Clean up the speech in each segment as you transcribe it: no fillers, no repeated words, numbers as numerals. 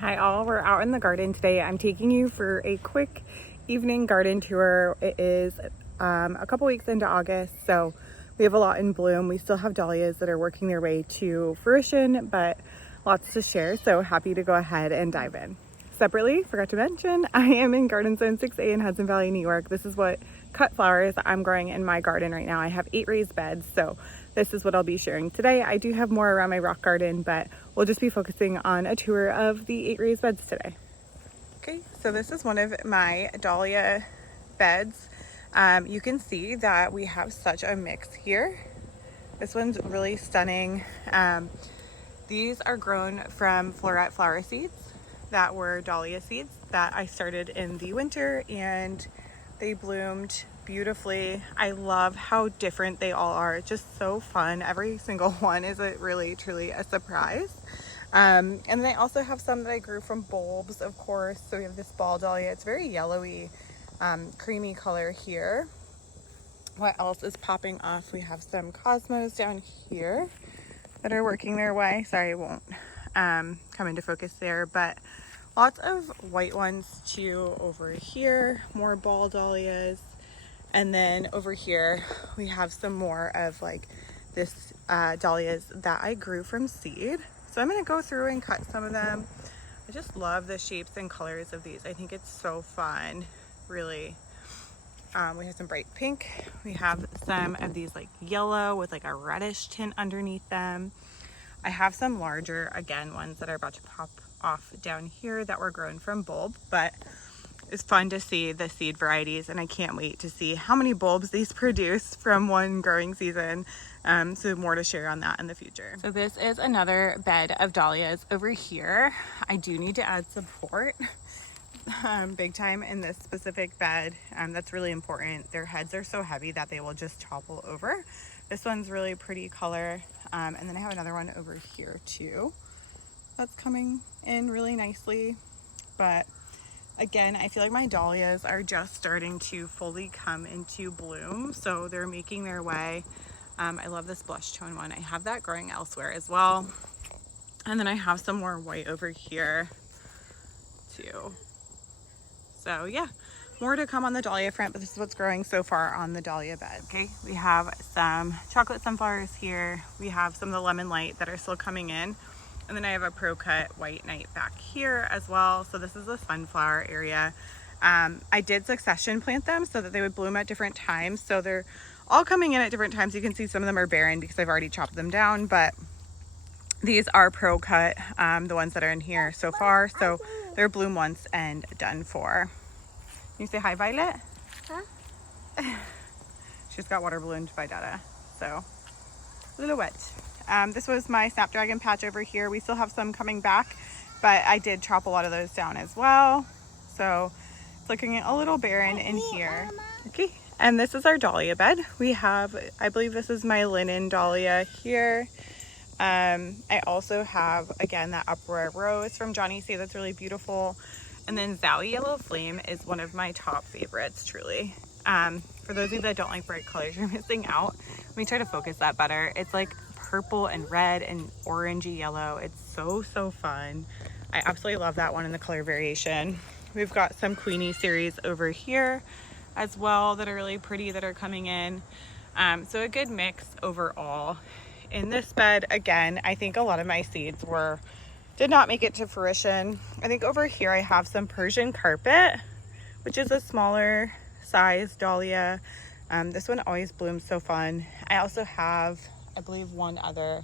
Hi all, we're out in the garden today. I'm taking you for a quick evening garden tour. It is a couple weeks into August, so we have a lot in bloom. We still have dahlias that are working their way to fruition, but lots to share, so happy to go ahead and dive in. Separately, forgot to mention, I am in Garden Zone 6A in Hudson Valley, New York. This is what cut flowers I'm growing in my garden right now. I have 8 raised beds, so this is what I'll be sharing today. I do have more around my rock garden, but we'll just be focusing on a tour of the 8 raised beds today. Okay, so this is one of my dahlia beds. You can see that we have such a mix here. This one's really stunning. These are grown from floret flower seeds that were dahlia seeds that I started in the winter, and they bloomed beautifully. I love how different they all are. It's just so fun. Every single one is really truly a surprise. And then I also have some that I grew from bulbs, of course. So we have this ball dahlia. It's very yellowy, creamy color here. What else is popping off? We have some cosmos down here that are working their way. Sorry, it won't come into focus there, but lots of white ones too over here, more ball dahlias. And then over here we have some more of like this dahlias that I grew from seed. So I'm going to go through and cut some of them. I just love the shapes and colors of these. I think it's so fun, really. We have some bright pink. We have some of these like yellow with like a reddish tint underneath them. I have some larger, again, ones that are about to pop off down here that were grown from bulb, but it's fun to see the seed varieties, and I can't wait to see how many bulbs these produce from one growing season. So more to share on that in the future. So this is another bed of dahlias over here. I do need to add support big time in this specific bed. That's really important. Their heads are so heavy that they will just topple over. This one's really pretty color. And then I have another one over here too that's coming in really nicely. But again, I feel like my dahlias are just starting to fully come into bloom, so they're making their way. I love this blush tone one. I have that growing elsewhere as well. And then I have some more white over here too. So yeah, more to come on the dahlia front, but this is what's growing so far on the dahlia bed. Okay, we have some chocolate sunflowers here. We have some of the lemon light that are still coming in. And then I have a pro cut white knight back here as well. So this is the sunflower area. I did succession plant them so that they would bloom at different times. So they're all coming in at different times. You can see some of them are barren because I've already chopped them down, but these are pro cut, the ones that are in here so far. So they're bloom once and done for. Can you say hi, Violet? Huh? She's got water ballooned by Dara, so a little wet. This was my snapdragon patch over here. We still have some coming back, but I did chop a lot of those down as well. So it's looking a little barren in here. Okay, and this is our dahlia bed. We have, I believe this is my linen dahlia here. I also have, again, that uproar rose from Johnny C. That's really beautiful. And then Zowie Yellow Flame is one of my top favorites, truly. For those of you that don't like bright colors, you're missing out. Let me try to focus that better. It's like purple and red and orangey yellow. It's so fun. I absolutely love that one in the color variation. We've got some Queenie series over here as well that are really pretty that are coming in. So a good mix overall. In this bed, again, I think a lot of my seeds did not make it to fruition. I think over here I have some Persian carpet, which is a smaller size dahlia. This one always blooms so fun. I also have, I believe, one other,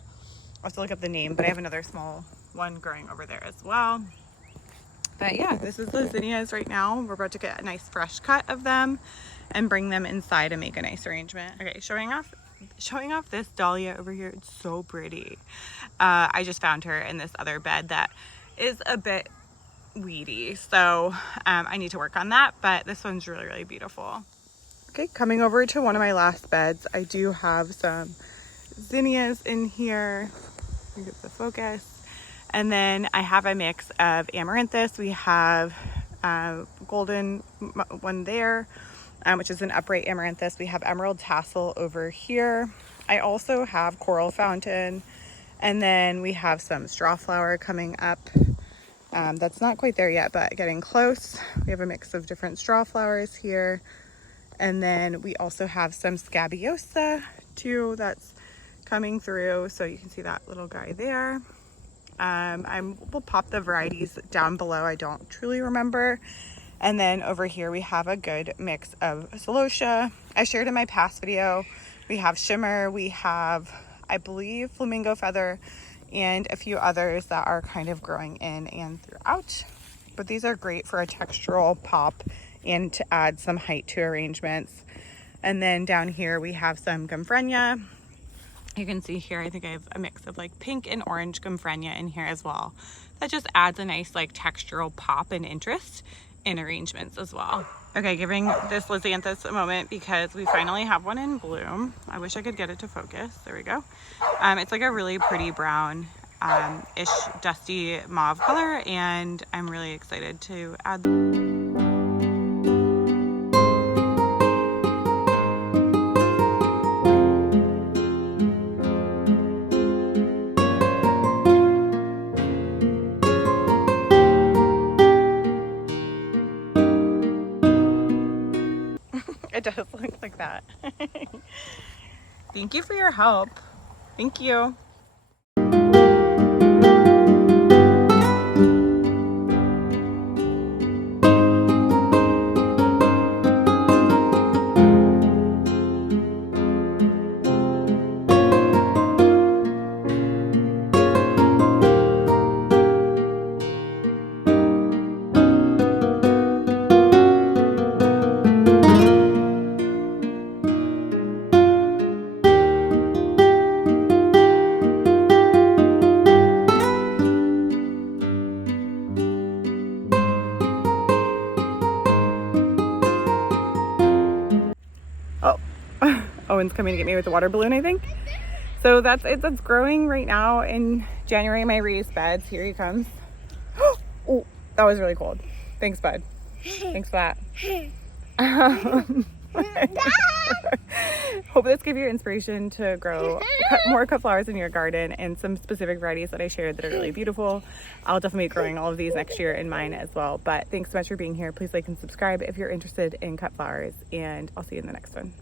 I'll have to look up the name, but I have another small one growing over there as well. But yeah, this is the zinnias right now. We're about to get a nice fresh cut of them and bring them inside and make a nice arrangement. Okay, showing off this dahlia over here. It's so pretty. I just found her in this other bed that is a bit weedy, so I need to work on that, but this one's really beautiful. Okay, coming over to one of my last beds, I do have some zinnias in here. Let me get the focus. And then I have a mix of amaranthus. We have golden one there, which is an upright amaranthus. We have emerald tassel over here. I also have coral fountain, and then we have some straw flower coming up That's not quite there yet, but getting close. We have a mix of different straw flowers here. And then we also have some Scabiosa too that's coming through. So you can see that little guy there. We'll pop the varieties down below. I don't truly remember. And then over here we have a good mix of Celosia. I shared in my past video, we have Shimmer, we have, I believe, Flamingo Feather, and a few others that are kind of growing in and throughout. But these are great for a textural pop and to add some height to arrangements. And then down here we have some Gomphrena. You can see here, I think I have a mix of like pink and orange Gomphrena in here as well. That just adds a nice like textural pop and interest in arrangements as well. Okay, giving this Lisianthus a moment because we finally have one in bloom. I wish I could get it to focus. There we go. It's like a really pretty brown ish dusty mauve color, and I'm really excited to add it does look like that. Thank you for your help. Thank you. Oh, Owen's coming to get me with the water balloon, I think. So that's it. That's growing right now in January, my raised beds. Here he comes. Oh, that was really cold. Thanks, bud. Thanks for that. Hope this gave you inspiration to grow more cut flowers in your garden and some specific varieties that I shared that are really beautiful. I'll definitely be growing all of these next year in mine as well. But thanks so much for being here. Please like and subscribe if you're interested in cut flowers, and I'll see you in the next one.